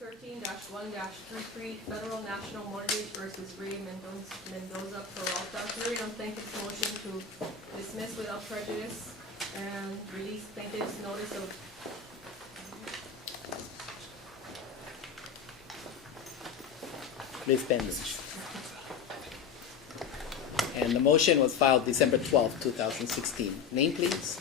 13-1-33 Federal National Mortgage versus Ray Mendoza Peralta. Hearing on plaintiff's motion to dismiss without prejudice and release plaintiff's notice of Liz. And the motion was filed December 12, 2016. Name, please.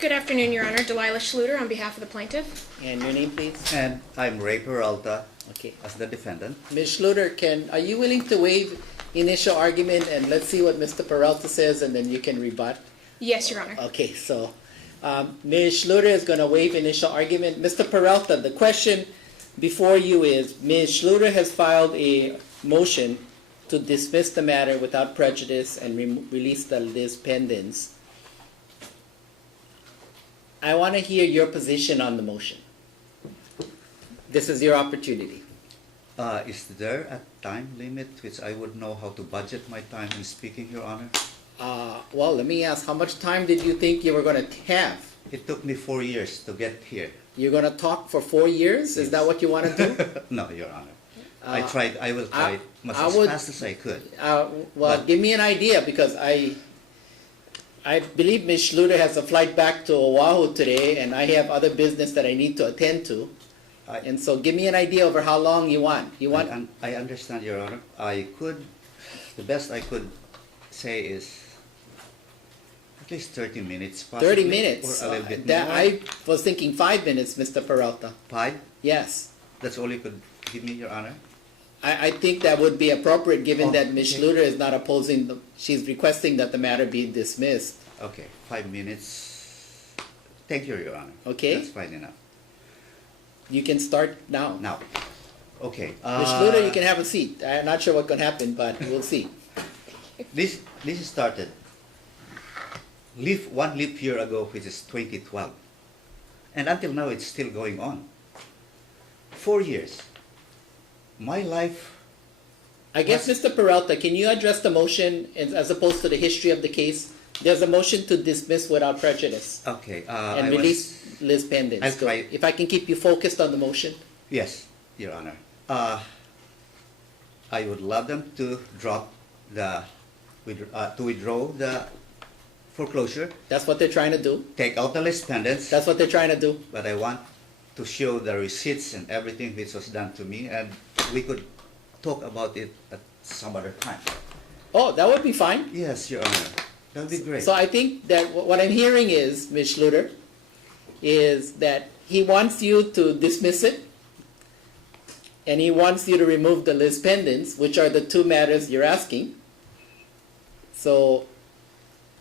Good afternoon, Your Honor. Delilah Schluter on behalf of the plaintiff. And your name, please. And I'm Ray Peralta Okay. as the defendant. Ms. Schluter, are you willing to waive initial argument, and let's see what Mr. Peralta says, and then you can rebut? Yes, Your Honor. Okay, so Ms. Schluter is going to waive initial argument. Mr. Peralta, the question before you is, Ms. Schluter has filed a motion to dismiss the matter without prejudice and release the Liz pendants. I want to hear your position on the motion. This is your opportunity. Is there a time limit which I would know how to budget my time in speaking, Your Honor? Well, let me ask, how much time did you think you were going to have? It took me 4 years to get here. You're going to talk for 4 years? Is that what you want to do? No, Your Honor. I will try as fast as I could. Well, give me an idea, because I believe Ms. Schluter has a flight back to Oahu today, and I have other business that I need to attend to. And so give me an idea over how long you want. I understand, Your Honor. The best I could say is at least 30 minutes. Possibly, 30 minutes? Or a little bit more. I was thinking 5 minutes, Mr. Peralta. 5? Yes. That's all you could give me, Your Honor? I think that would be appropriate, given that Ms. okay. Schluter is not opposing, she's requesting that the matter be dismissed. Okay, 5 minutes. Thank you, Your Honor. Okay. That's fine enough. You can start now. Now, okay. Ms. Schluter, you can have a seat. I'm not sure what can happen, but we'll see. This started one leap year ago, which is 2012. And until now, it's still going on. 4 years. My life... I guess, Mr. Peralta, can you address the motion as opposed to the history of the case? There's a motion to dismiss without prejudice Okay. and release Liz pendants. I'll try. If I can keep you focused on the motion. Yes, Your Honor. I would love them to withdraw the foreclosure, That's what they're trying to do. take out the list pendants, That's what they're trying to do. but I want to show the receipts and everything which was done to me, and we could talk about it at some other time. Oh, that would be fine. Yes, Your Honor. That would be great. So I think that what I'm hearing is, Ms. Schluter, is that he wants you to dismiss it, and he wants you to remove the Liz pendants, which are the two matters you're asking. So,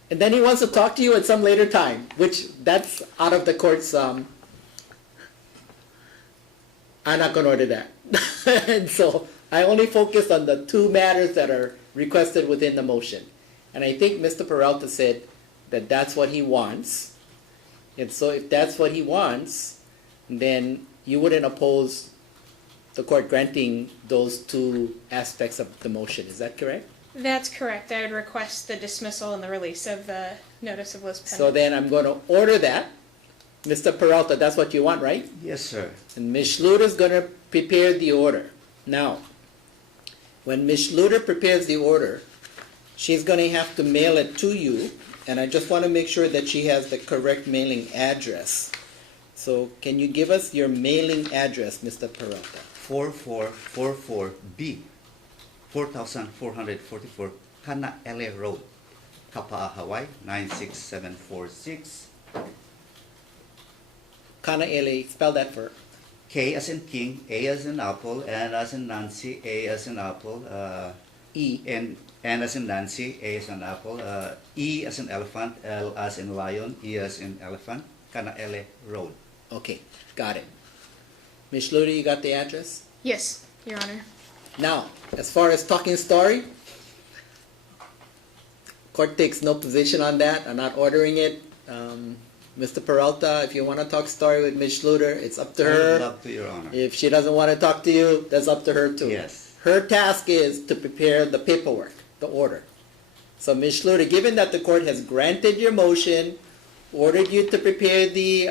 and then he wants to talk to you at some later time, which that's out of the court's, I'm not going to order that. And so I only focused on the two matters that are requested within the motion. And I think Mr. Peralta said that that's what he wants. And so if that's what he wants, then you wouldn't oppose the court granting those two aspects of the motion. Is that correct? That's correct. I would request the dismissal and the release of the notice of Liz pendants. So then I'm going to order that. Mr. Peralta, that's what you want, right? Yes, sir. And Ms. Schluter is going to prepare the order. Now, when Ms. Schluter prepares the order, she's going to have to mail it to you, and I just want to make sure that she has the correct mailing address. So can you give us your mailing address, Mr. Peralta? 4444B, 4444 Kana Ele Road, Kapaa, Hawaii, 96746. Kana LA, spell that for. K as in King, A as in Apple, N as in Nancy, A as in Apple, E. N as in Nancy, A as in Apple, E as in Elephant, L as in Lion, E as in Elephant, Kana Ele Road. Okay, got it. Ms. Schluter, you got the address? Yes, Your Honor. Now, as far as talking story, court takes no position on that. I'm not ordering it. Mr. Peralta, if you want to talk story with Ms. Schluter, it's up to I her. would love to, Your Honor. If she doesn't want to talk to you, that's up to her too. Yes. Her task is to prepare the paperwork, the order. So Ms. Schluter, given that the court has granted your motion, ordered you to prepare the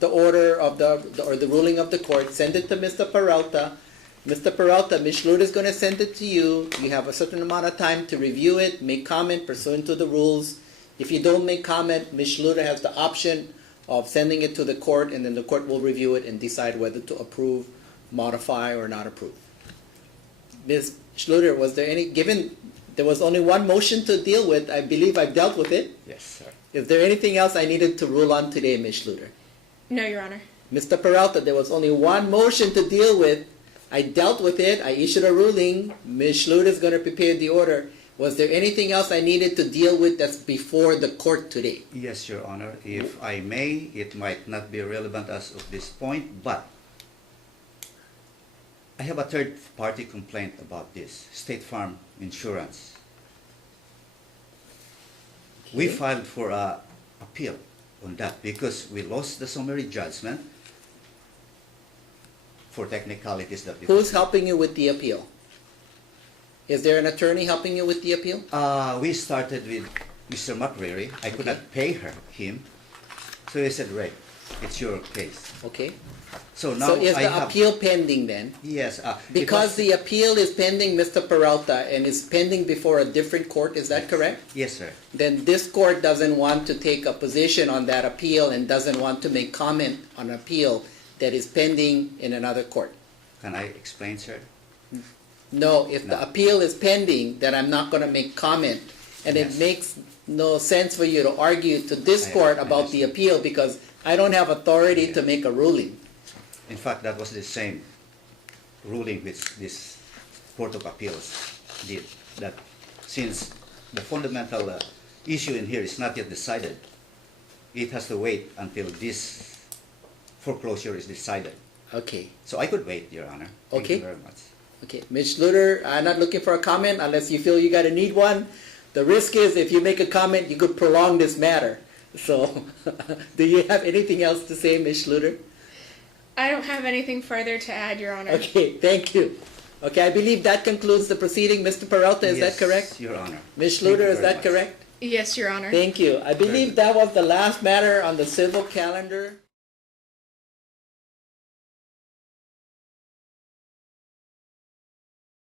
the order of or the ruling of the court, send it to Mr. Peralta. Mr. Peralta, Ms. Schluter is going to send it to you. You have a certain amount of time to review it, make comment pursuant to the rules. If you don't make comment, Ms. Schluter has the option of sending it to the court, and then the court will review it and decide whether to approve, modify, or not approve. Ms. Schluter, was there any, given there was only one motion to deal with, I believe I've dealt with it. Yes, sir. Is there anything else I needed to rule on today, Ms. Schluter? No, Your Honor. Mr. Peralta, there was only one motion to deal with. I dealt with it. I issued a ruling. Ms. Schluter is going to prepare the order. Was there anything else I needed to deal with that's before the court today? Yes, Your Honor. If I may, it might not be relevant as of this point, but I have a third-party complaint about this, State Farm Insurance. We Okay. filed for a appeal on that because we lost the summary judgment for technicalities that we... Who's helping you with the appeal? Is there an attorney helping you with the appeal? We started with Mr. McReary. I could not pay him. So he said, Ray, it's your case. Okay. So now So is I the have... appeal pending then? Yes. Because the appeal is pending, Mr. Peralta, and is pending before a different court, is that correct? Yes, sir. Then this court doesn't want to take a position on that appeal and doesn't want to make comment on an appeal that is pending in another court. Can I explain, sir? No, if the No. appeal is pending, then I'm not going to make comment. And Yes. it makes no sense for you to argue to this I court about the understand. appeal because I don't have authority to Yes. make a ruling. In fact, that was the same ruling which this Court of Appeals did. That since the fundamental issue in here is not yet decided, it has to wait until this foreclosure is decided. Okay. So I could wait, Your Honor. Thank Okay. you very much. Okay, Ms. Schluter, I'm not looking for a comment unless you feel you gotta need one. The risk is if you make a comment, you could prolong this matter. So, do you have anything else to say, Ms. Schluter? I don't have anything further to add, Your Honor. Okay, thank you. Okay, I believe that concludes the proceeding. Mr. Peralta, is that Yes, correct? Your Honor. Ms. Thank you Schluter, is very that much. correct? Yes, Your Honor. Thank you. I believe that was the last matter on the civil calendar.